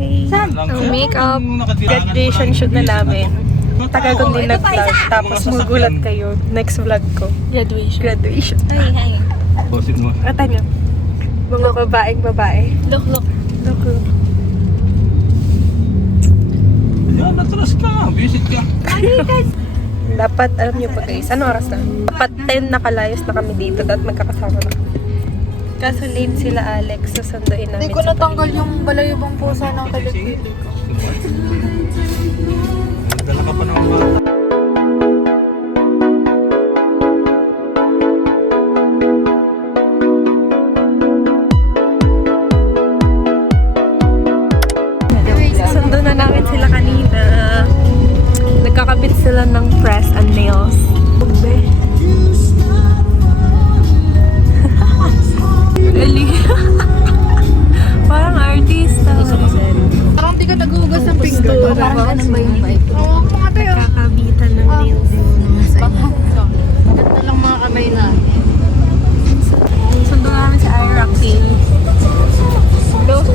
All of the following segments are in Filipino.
Anyway, ang makeup, graduation shoot na namin. Tagal kong din nag-vlog, tapos magulat kayo. Next vlog ko. Graduation. Hi. Bosin mo. Ata nyo. Mga babaeng babae. Look. Look. Yan, natras ka. Visit ka. Dapat, alam nyo pa guys, ano oras na? Dapat 10 nakalayas na kami dito at magkakasama na kami. Kaso late sila Alex, susunduin namin. Hindi ko natanggal yung balayubang pusa ng kilikili ko. Nagdala ka pa ng bata. Sundo na namin sila kanina. Nagkakabit sila ng press and nails. Galing. Parang artista. Parang di ka naghugas ng pinto. Parang ganun ba yung vibe? Oo, mga tayo. Kakabitan ng nails. Ganda lang mga kamay na. Sundo namin sa Iraqi.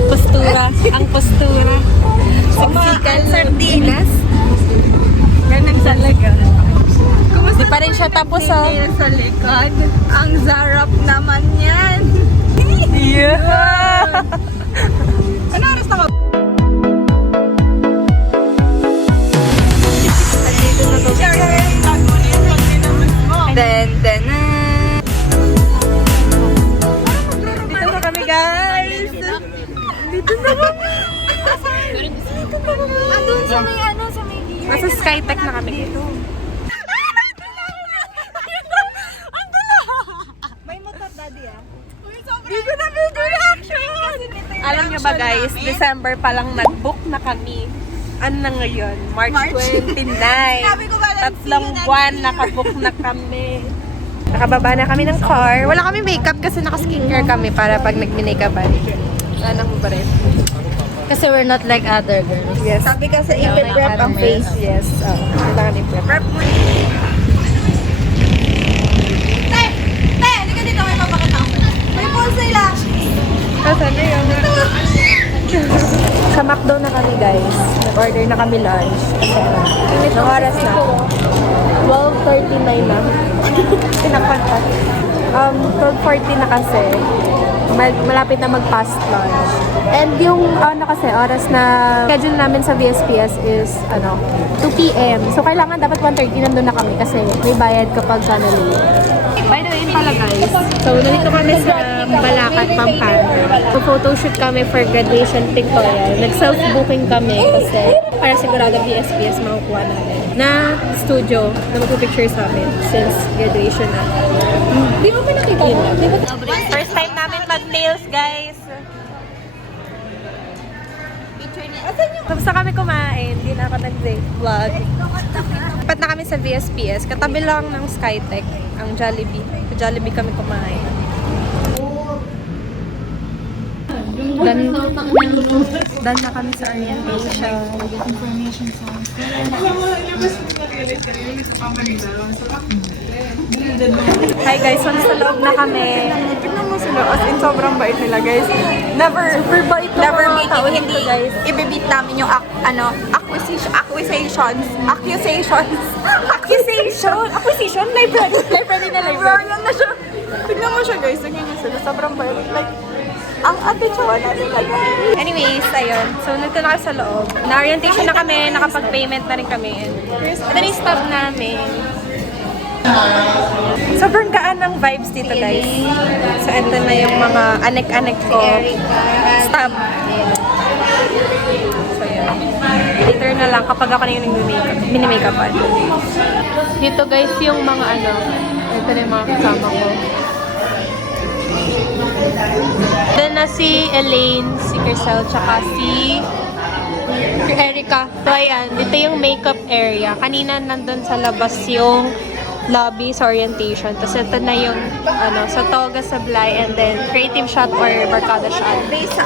Postura. Ang postura. Siksikan. Sardinas. Ganang talaga. Di pa rin siya tapos oh. Sa likod. Ang zarap naman yan. Yeah! Ano oras na ka? Then. Dito na kami guys! Dito na kami! Andun sa may sa may gear. Nasa Skytech na kami dito. May motor daddy Dito na video reaction! Alam nyo ba guys, December pa lang nag-book na kami. Ano na ngayon? March 29. ko ba lang, Tatlong buwan nakabook na kami. Nakababa na kami ng car. Wala kami makeup kasi naka-skincare kami para pag nag-makeupan. Anong ba rin? Kasi we're not like other girls. Yes. Sabi kasi I-prep ang face. Yes. Kailangan i-prep. Prep mo. Te, halika dito. May papakita ko. May pulse elashes. Saan na yun? Sa McDo na kami guys. Nag-order na kami lunch. Kasi anong oras na? 12:39 na. Tinakpan pa. 12:40 na kasi. Malapit na mag-past lunch. And yung kasi oras na schedule namin sa VSPS is 2 p.m. So kailangan dapat 1:30 nandun na kami kasi may bayad kapag late. By the way, yun pala guys. So nandito kami sa Malacat, Pampanga. So photoshoot kami for graduation pictorial. Nag-self-booking kami kasi para sigurado VSPS makukuha namin na studio na magpipicture sa amin since graduation na. Di mo ba nakita mo? First time namin mag-nails, guys. Tapos na kami kumain. Hindi na ako nag-vlog. Dapat na kami sa VSPS. Katabi lang ng Skytech, ang Jollibee. Sa Jollibee kami kumain. Dan na kami sa orientation. Hi guys, sa loob na kami. Tignan mo sila, as in sobrang bait nila guys. Super bait na Never mga tao meeting, dito, hindi guys. ibibit namin yung accusations. Acquisition? Library na library. Librarian na siya. Tignan mo siya guys, ganyan sila. Sobrang bait. Like, ang atensyon na nila guys. Anyways, ayun. So, nagto na kami sa loob. Na-orientation na kami, nakapag-payment na rin kami. Ito na yung stop namin. Sobrang gaan ng vibes dito guys. So, ito na yung mga anek-anek ko. Stop. So, yun. Later na lang kapag ako na yung mini-makeupan. Dito guys, yung mga ito na yung mga kasama ko. Then na si Elaine, si Crystal, tsaka si Erica. So ayan, dito yung makeup area. Kanina nandun sa labas yung lobby sa orientation. Tapos ito na yung sa Toga, Sablay, and then creative shot or barkada shot. Based sa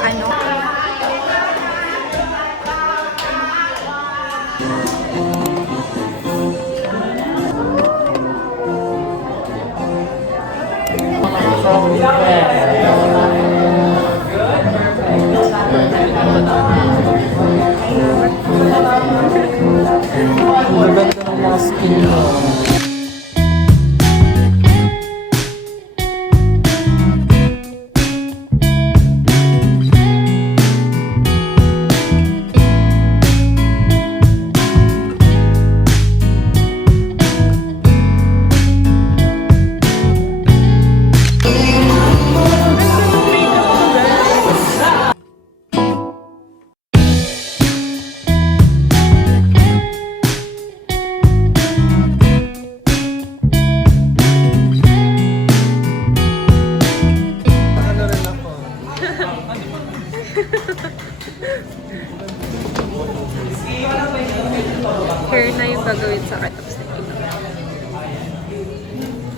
Hair na yung gagawin sa akin. Tapos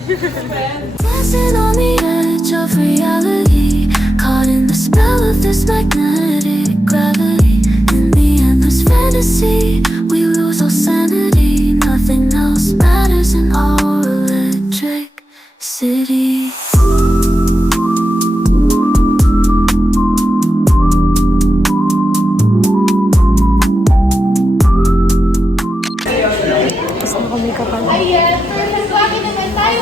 Dancing on the edge of reality, caught in the spell of this magnetic gravity. In the endless fantasy, we lose all sanity. Nothing else matters in our electric city. Tapos nakamake-up ako. Ayan, perfect. Lagi naman tayo.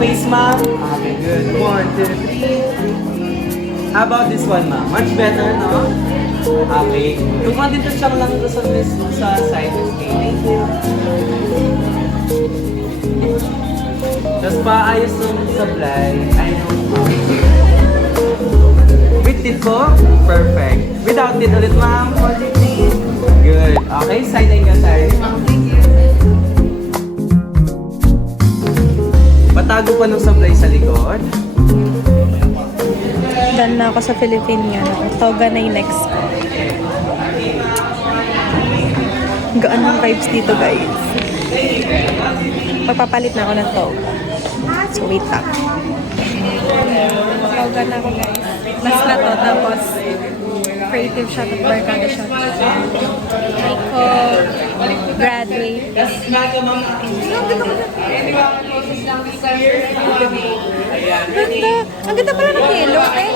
Face, ma'am. Okay, good. 1, 2, 3. How about this one, ma'am? Much better, no? Okay. Tugma din to siyang lang sa side of skin. Thank you. Tapos paayos ng supply. I know. With it po? Perfect. Without it ulit, ma'am. Hold it, please. Good. Okay, side angle tayo. Thank you. Patago pa ng supply sa likod. Done na ako sa Philippine nga. Toga na yung next ko. Gaan ng vibes dito, guys. Pagpapalit na ako ng toga. So, wait lang. Toga na ako, guys. Last na to, tapos creative shot at barkada shot. Iko, graduate. Ganda! Ang ganda pala ng yellow, eh.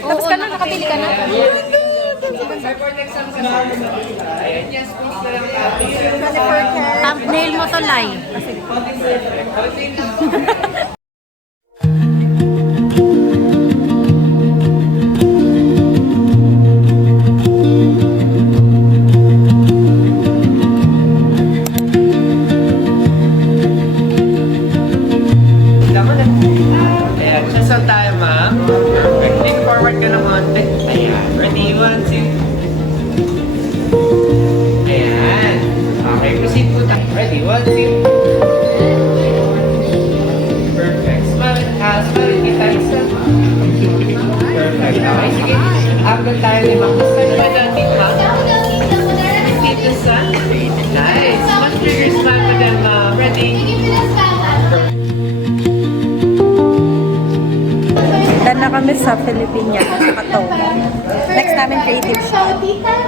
Tapos ka na, nakabili ka na. Thumbnail mo to live. Ayan, chest tayo, ma'am. Perfect. Lean forward ka ng konti. Ayan. Ready? 1, 2. Ayan. Okay, proceed po tayo. Ready? 1, 2. Perfect. Smile. Smile. Kita isa. Perfect. Okay, sige. Abdul tayo ni ma'am. Start pa natin, ma'am. Dito sa. Nice. Much bigger smile for them, ma'am. Ready? Done na kami sa Philippine yan, sa Katoga. Next namin creative shot.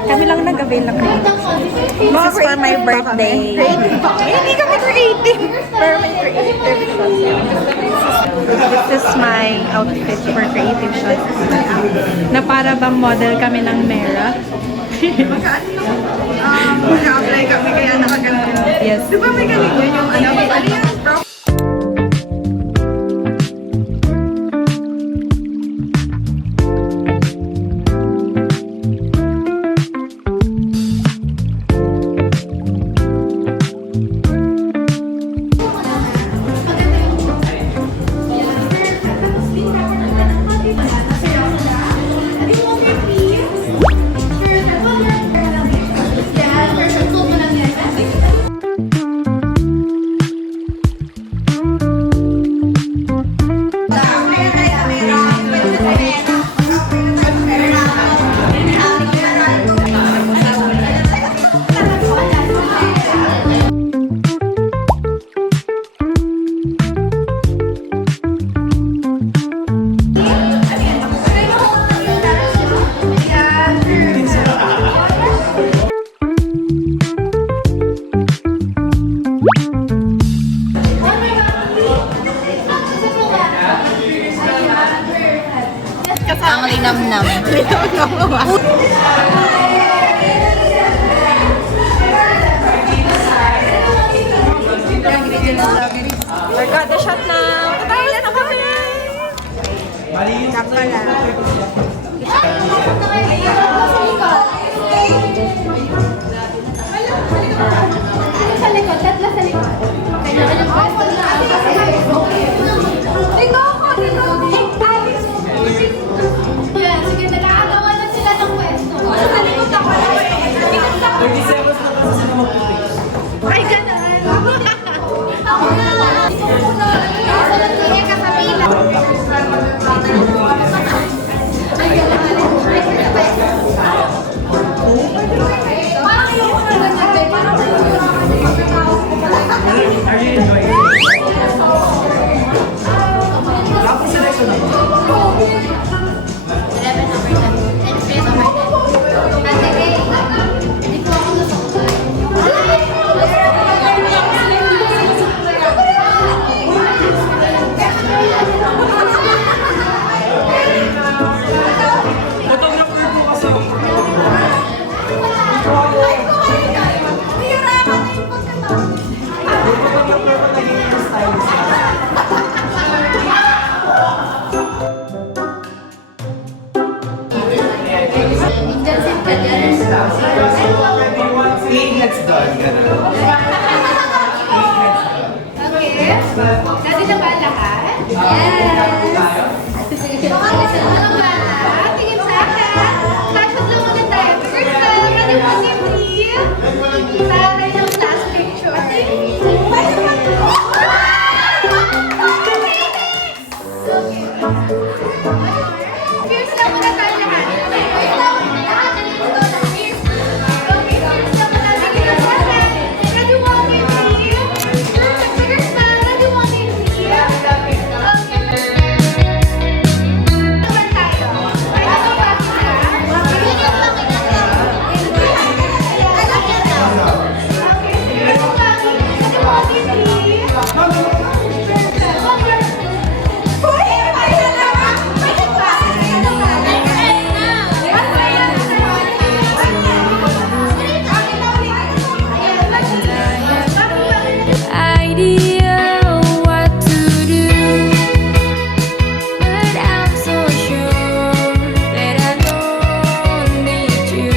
Kami lang nag-avail ng creative shot. This is for my birthday. Hindi kami creative. Pero may creative shot. This is my outfit for creative shot. Na para bang model kami ng Mera. Naka-apply kami kaya nakaganon. Yes. Di ba may ganito yung ano yung Ang linamnam. Barkada shot na! Patay na kami! Sakto lang. sa likod, tatlo sa likod. Kaya dito ako, dito. Alice. Yan, sige, nag-aagawan na sila ng pwesto. Sa likod ako. Ikot lang. Tingin sa akin. Fashion lang muna tayo. First, ready po si Steve. Tayo ng last picture. Cheers lang muna tayo lahat. Cheers lang muna lahat. Cheers. Okay, cheers lang muna. Tingin sa akin. Ready one, two, three. Sugar smile. Ready one, two, three. Okay. Naman tayo. Tayo na ba sila? Okay. Okay, sige. Ready one, two, three. idea what to do, but I'm so sure that I don't need you.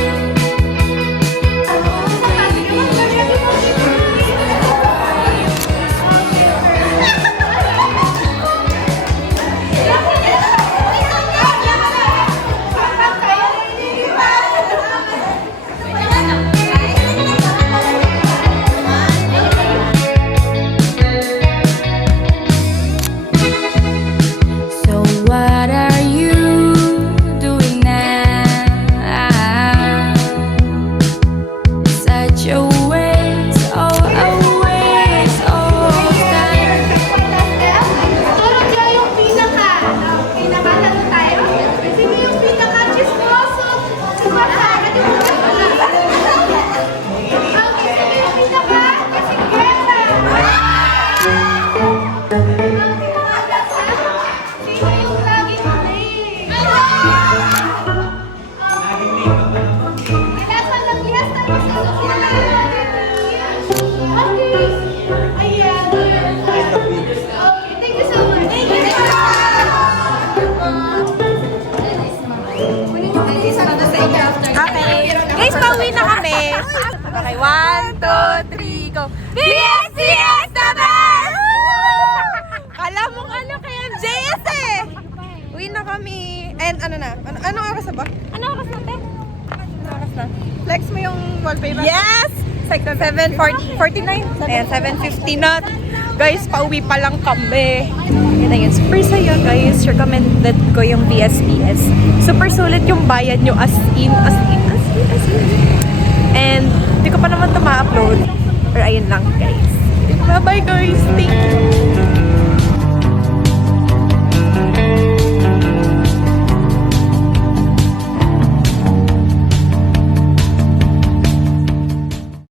So what are you doing now? Such a waste, oh a waste of time. Tulog niyo yung pinaka. Pinaka tayo. Sino yung pinaka? Chismoso. Chismosa. Ready mo na? Okay, sino yung pinaka? Kasigreta. Ang pinaka sa? Sino yung laging late? Nasa lang yes, tapos sino yung laging late? Okay. Ayan. Okay, thank you so much. Thank you. Okay. Guys, pauwi na kami. Okay, 1, 2, 3, go. BSBS the best! Kala mo ano kaya JS eh. Uwi na kami. And ano na? Anong oras na ba? Ano oras natin? Flex mo yung wallpaper. Yes! It's like 7:49. Ayan, 7:50 na. Guys, pauwi pa lang kami. Yun na yun. Super saya, guys. Recommended ko yung VSPS. Super sulit yung bayad nyo as in. And, hindi ko pa naman ito ma-upload. Or ayun lang, guys. Bye-bye, guys. Thank you.